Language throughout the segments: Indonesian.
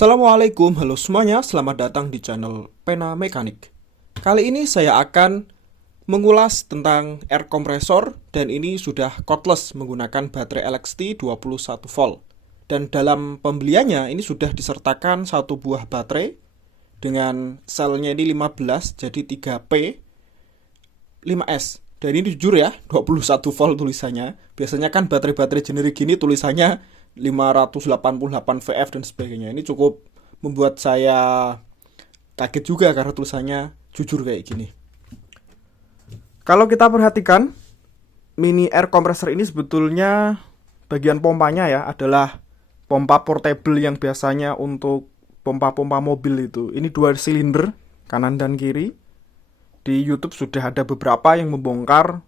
Assalamualaikum, halo semuanya, selamat datang di channel Pena Mekanik. Kali ini saya akan mengulas tentang air compressor dan ini sudah cordless menggunakan baterai LXT 21 volt. Dan dalam pembeliannya ini sudah disertakan satu buah baterai dengan selnya ini 15, jadi 3P 5S. Dan ini jujur ya, 21 volt tulisannya. Biasanya kan baterai-baterai generik gini tulisannya 588 VF dan sebagainya. Ini cukup membuat saya kaget juga karena tulisannya jujur kayak gini. Kalau kita perhatikan, mini air compressor ini sebetulnya bagian pompanya ya adalah pompa portable yang biasanya untuk pompa-pompa mobil itu. Ini 2 silinder kanan dan kiri. Di YouTube sudah ada beberapa yang membongkar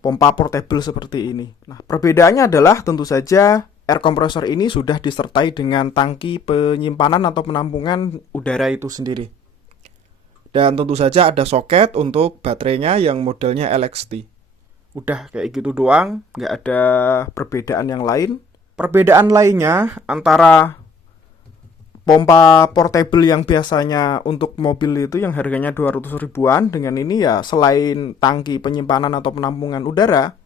pompa portable seperti ini. Nah, perbedaannya adalah tentu saja air compressor ini sudah disertai dengan tangki penyimpanan atau penampungan udara itu sendiri. Dan tentu saja ada soket untuk baterainya yang modelnya LXT. Udah kayak gitu doang, nggak ada perbedaan yang lain. Perbedaan lainnya antara pompa portable yang biasanya untuk mobil itu yang harganya 200 ribuan dengan ini ya selain tangki penyimpanan atau penampungan udara,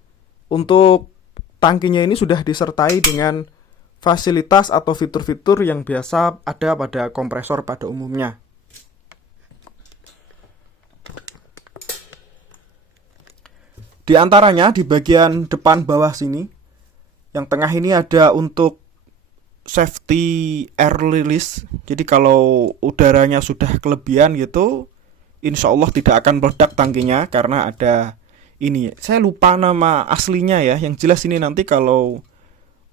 untuk tangkinya ini sudah disertai dengan fasilitas atau fitur-fitur yang biasa ada pada kompresor pada umumnya. Di antaranya di bagian depan bawah sini, yang tengah ini ada untuk safety air release. Jadi kalau udaranya sudah kelebihan gitu, insya Allah tidak akan meledak tangkinya karena ada ini. Saya lupa nama aslinya ya. Yang jelas ini nanti kalau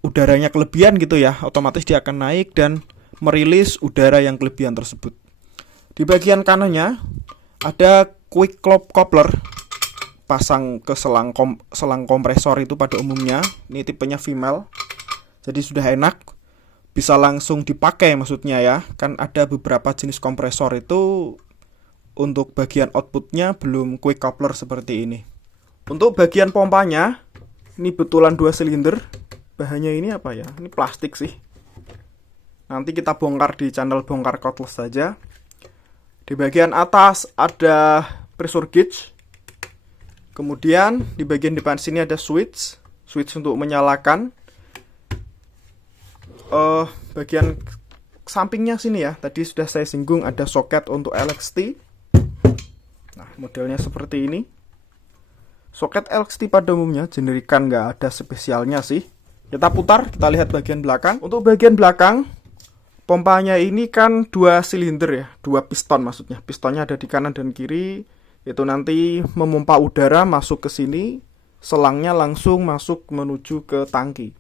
udaranya kelebihan gitu ya, otomatis dia akan naik dan merilis udara yang kelebihan tersebut. Di bagian kanannya ada quick coupler pasang ke selang kompresor itu pada umumnya. Ini tipenya female. Jadi sudah enak, bisa langsung dipakai maksudnya ya. Kan ada beberapa jenis kompresor itu untuk bagian outputnya belum quick coupler seperti ini. Untuk bagian pompanya, ini betulan 2 silinder. Bahannya ini apa ya? Ini plastik sih. Nanti kita bongkar di channel bongkar cordless saja. Di bagian atas ada pressure gauge. Kemudian di bagian depan sini ada switch untuk menyalakan. Bagian sampingnya sini ya, tadi sudah saya singgung ada soket untuk LXT. Nah, modelnya seperti ini. Soket LXT pada umumnya generikan, nggak ada spesialnya sih. Kita putar, kita lihat bagian belakang. Untuk bagian belakang, pompanya ini kan 2 silinder ya, 2 piston maksudnya. Pistonnya ada di kanan dan kiri. Itu nanti memompa udara masuk ke sini, selangnya langsung masuk menuju ke tangki.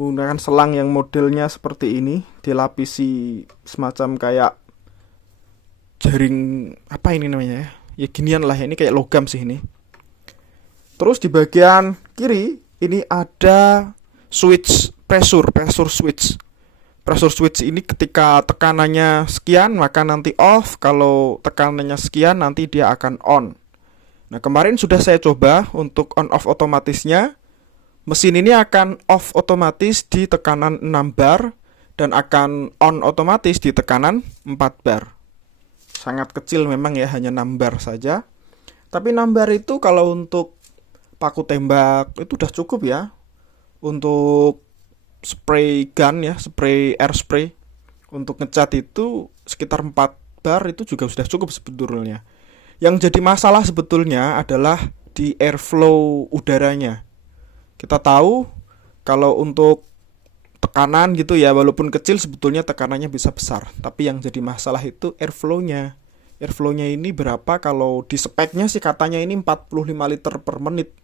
Menggunakan selang yang modelnya seperti ini, dilapisi semacam kayak jaring, apa ini namanya ya? Ya ginian lah, ini kayak logam sih ini. Terus di bagian kiri ini ada switch pressure switch. Pressure switch ini ketika tekanannya sekian maka nanti off, kalau tekanannya sekian nanti dia akan on. Nah, kemarin sudah saya coba untuk on off otomatisnya. Mesin ini akan off otomatis di tekanan 6 bar dan akan on otomatis di tekanan 4 bar. Sangat kecil memang ya, hanya 6 bar saja. Tapi 6 bar itu kalau untuk paku tembak itu udah cukup ya. Untuk spray gun ya, air spray untuk ngecat itu sekitar 4 bar itu juga sudah cukup sebetulnya. Yang jadi masalah sebetulnya adalah di airflow udaranya. Kita tahu kalau untuk tekanan gitu ya, walaupun kecil sebetulnya tekanannya bisa besar. Tapi yang jadi masalah itu airflow-nya. Airflow-nya ini berapa? Kalau di speknya sih katanya ini 45 liter per menit.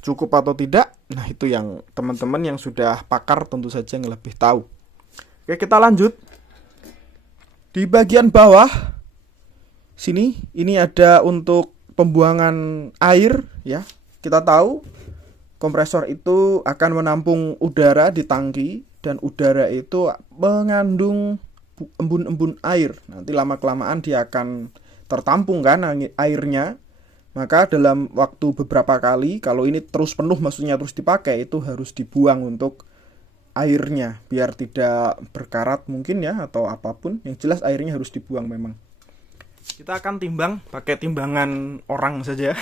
Cukup atau tidak? Nah, itu yang teman-teman yang sudah pakar tentu saja yang lebih tahu. Oke, kita lanjut. Di bagian bawah sini ini ada untuk pembuangan air ya. Kita tahu kompresor itu akan menampung udara di tangki dan udara itu mengandung embun-embun air. Nanti lama-kelamaan dia akan tertampung kan airnya. Maka dalam waktu beberapa kali, kalau ini terus penuh maksudnya terus dipakai, itu harus dibuang untuk airnya biar tidak berkarat mungkin ya, atau apapun. Yang jelas airnya harus dibuang memang. Kita akan timbang pakai timbangan orang saja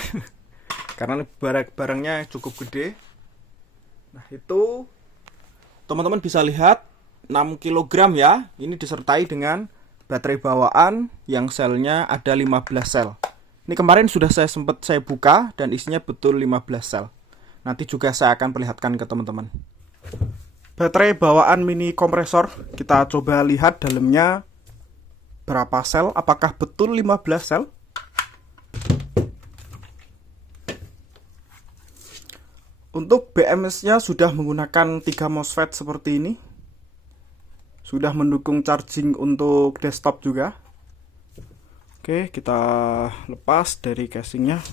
karena barangnya cukup gede. Nah, itu teman-teman bisa lihat 6 kg ya. Ini disertai dengan baterai bawaan yang selnya ada 15 sel. Ini kemarin sudah sempat saya buka dan isinya betul 15 sel. Nanti juga saya akan perlihatkan ke teman-teman. Baterai bawaan mini kompresor, kita coba lihat dalamnya berapa sel, apakah betul 15 sel? Untuk BMS-nya sudah menggunakan 3 MOSFET seperti ini. Sudah mendukung charging untuk desktop juga. Oke, kita lepas dari casingnya.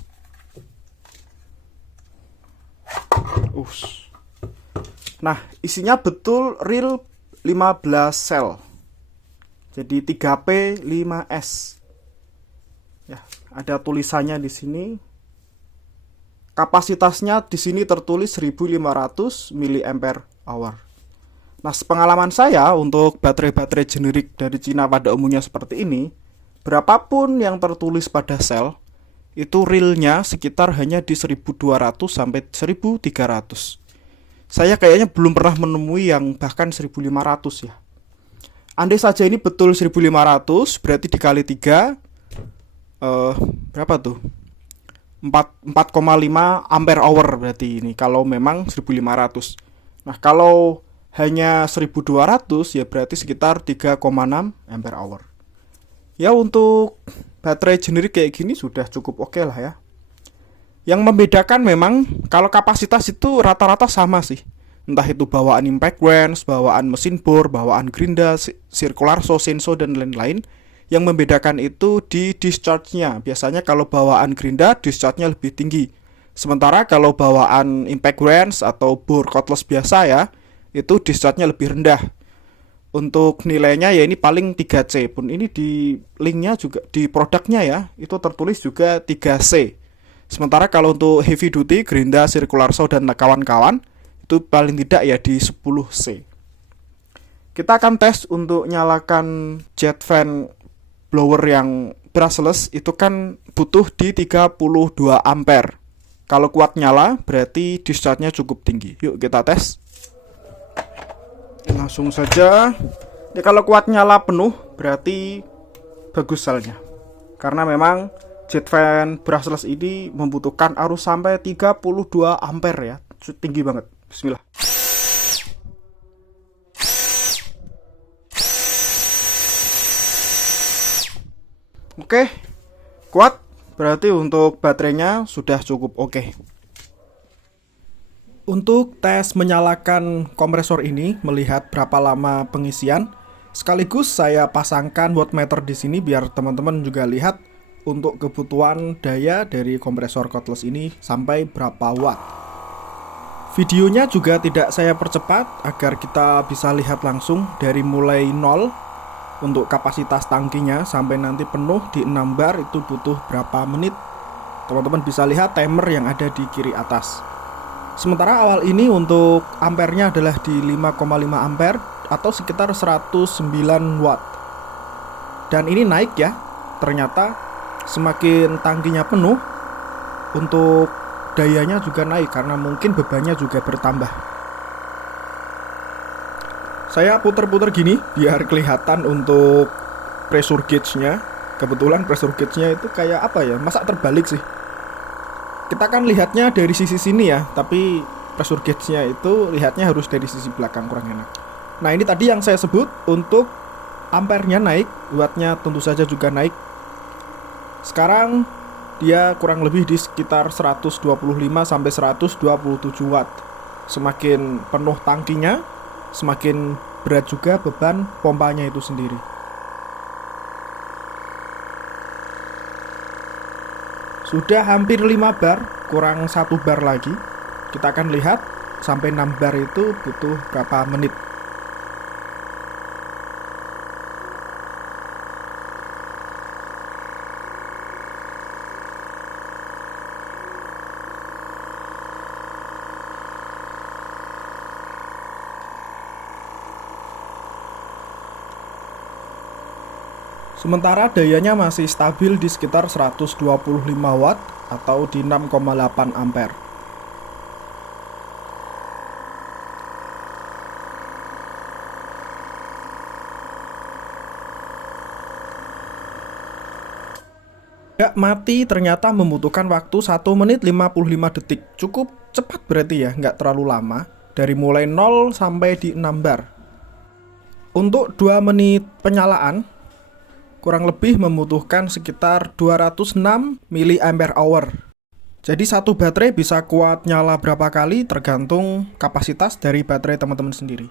Nah, isinya betul real 15 sel. Jadi 3P5S. Ya, ada tulisannya di sini. Kapasitasnya di sini tertulis 1500 mAh. Nah, sepengalaman saya untuk baterai-baterai generik dari Cina pada umumnya seperti ini, berapapun yang tertulis pada sel, itu realnya sekitar hanya di 1200 sampai 1300. Saya kayaknya belum pernah menemui yang bahkan 1500 ya. Andai saja ini betul 1500, berarti dikali 3 berapa tuh? 4,5 ampere hour berarti ini kalau memang 1500. Nah, kalau hanya 1200 ya berarti sekitar 3,6 ampere hour. Ya, untuk baterai generik kayak gini sudah cukup oke lah ya. Yang membedakan memang kalau kapasitas itu rata-rata sama sih. Entah itu bawaan impact wrench, bawaan mesin bor, bawaan gerinda, circular saw, senso, dan lain-lain. Yang membedakan itu di discharge-nya. Biasanya kalau bawaan gerinda, discharge-nya lebih tinggi. Sementara kalau bawaan impact wrench atau bor cordless biasa ya, itu discharge-nya lebih rendah. Untuk nilainya ya ini paling 3C. Pun ini di linknya juga, di produknya ya, itu tertulis juga 3C. Sementara kalau untuk heavy duty, gerinda, circular saw, dan kawan-kawan, itu paling tidak ya di 10C. Kita akan tes untuk nyalakan jet fan blower yang brushless, itu kan butuh di 32 ampere. Kalau kuat nyala, berarti discharge-nya cukup tinggi. Yuk kita tes. Langsung saja. Ya, kalau kuat nyala penuh, berarti bagus selnya. Karena memang jet fan brushless ini membutuhkan arus sampai 32 ampere ya. Tinggi banget. Bismillah. Oke, kuat. Berarti untuk baterainya sudah cukup oke. Untuk tes menyalakan kompresor ini, melihat berapa lama pengisian, sekaligus saya pasangkan wattmeter di sini biar teman-teman juga lihat untuk kebutuhan daya dari kompresor cordless ini sampai berapa watt. Videonya juga tidak saya percepat agar kita bisa lihat langsung dari mulai 0 untuk kapasitas tangkinya sampai nanti penuh di 6 bar itu butuh berapa menit. Teman-teman bisa lihat timer yang ada di kiri atas. Sementara awal ini untuk ampernya adalah di 5,5 ampere atau sekitar 109 watt. Dan ini naik ya. Ternyata semakin tangkinya penuh, untuk dayanya juga naik karena mungkin bebannya juga bertambah. Saya puter-puter gini biar kelihatan untuk pressure gauge-nya. Kebetulan pressure gauge-nya itu kayak apa ya? Masa terbalik sih? Kita kan lihatnya dari sisi sini ya, tapi pressure gauge-nya itu lihatnya harus dari sisi belakang, kurang enak. Nah, ini tadi yang saya sebut untuk ampernya naik, wattnya tentu saja juga naik. Sekarang dia kurang lebih di sekitar 125 sampai 127 watt. Semakin penuh tangkinya, semakin berat juga beban pompanya itu sendiri. Sudah hampir 5 bar, kurang 1 bar lagi. Kita akan lihat sampai 6 bar itu butuh berapa menit. Sementara dayanya masih stabil di sekitar 125 watt atau di 6,8 ampere. Nggak mati ternyata membutuhkan waktu 1 menit 55 detik. Cukup cepat berarti ya, nggak terlalu lama. Dari mulai 0 sampai di 6 bar. Untuk 2 menit penyalaan, kurang lebih membutuhkan sekitar 206 mAh. Jadi satu baterai bisa kuat nyala berapa kali tergantung kapasitas dari baterai teman-teman sendiri.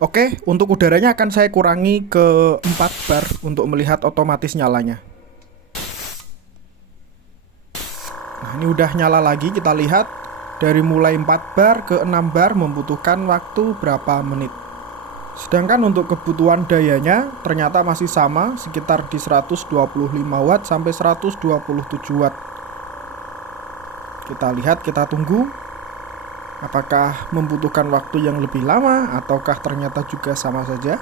Oke, untuk udaranya akan saya kurangi ke 4 bar untuk melihat otomatis nyalanya. Nah, ini udah nyala lagi, kita lihat dari mulai 4 bar ke 6 bar membutuhkan waktu berapa menit. Sedangkan untuk kebutuhan dayanya ternyata masih sama, sekitar di 125 watt sampai 127 watt. Kita lihat, kita tunggu apakah membutuhkan waktu yang lebih lama ataukah ternyata juga sama saja.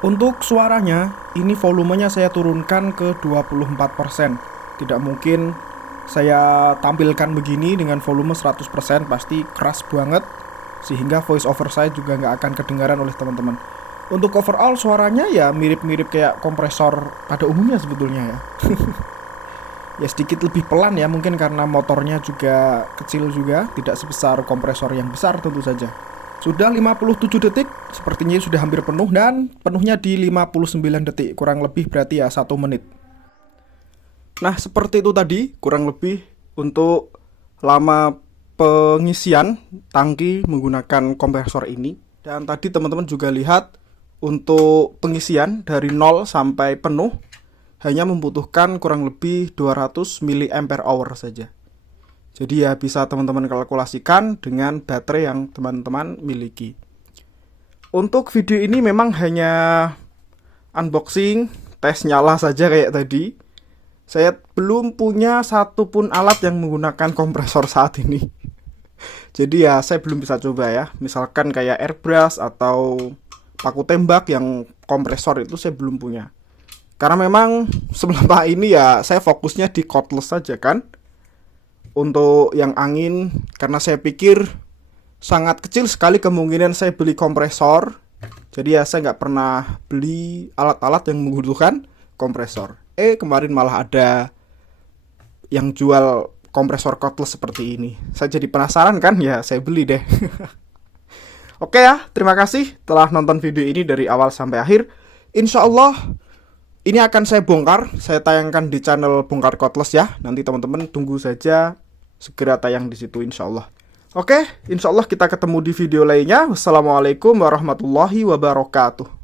Untuk suaranya, ini volumenya saya turunkan ke 24%. Tidak mungkin saya tampilkan begini dengan volume 100%, pasti keras banget, sehingga voice over saya juga nggak akan kedengaran oleh teman-teman. Untuk overall suaranya ya mirip-mirip kayak kompresor pada umumnya sebetulnya ya. Ya sedikit lebih pelan ya, mungkin karena motornya juga kecil juga, tidak sebesar kompresor yang besar tentu saja. Sudah 57 detik, sepertinya sudah hampir penuh dan penuhnya di 59 detik, kurang lebih berarti ya 1 menit. Nah, seperti itu tadi, kurang lebih untuk lama pengisian tangki menggunakan kompresor ini. Dan tadi teman-teman juga lihat, untuk pengisian dari 0 sampai penuh, hanya membutuhkan kurang lebih 200 mAh saja. Jadi ya bisa teman-teman kalkulasikan dengan baterai yang teman-teman miliki. Untuk video ini memang hanya unboxing, tes nyala saja kayak tadi. Saya belum punya satupun alat yang menggunakan kompresor saat ini. Jadi ya saya belum bisa coba ya. Misalkan kayak airbrush atau paku tembak yang kompresor itu saya belum punya. Karena memang selama ini ya saya fokusnya di cordless saja kan. Untuk yang angin, karena saya pikir sangat kecil sekali kemungkinan saya beli kompresor. Jadi ya saya nggak pernah beli alat-alat yang membutuhkan kompresor. Kemarin malah ada yang jual kompresor cordless seperti ini. Saya jadi penasaran kan, ya saya beli deh. Oke ya, terima kasih telah nonton video ini dari awal sampai akhir. Insya Allah ini akan saya bongkar, saya tayangkan di channel Bongkar Cordless ya. Nanti teman-teman tunggu saja, segera tayang di situ insya Allah. Oke, insya Allah kita ketemu di video lainnya. Wassalamualaikum warahmatullahi wabarakatuh.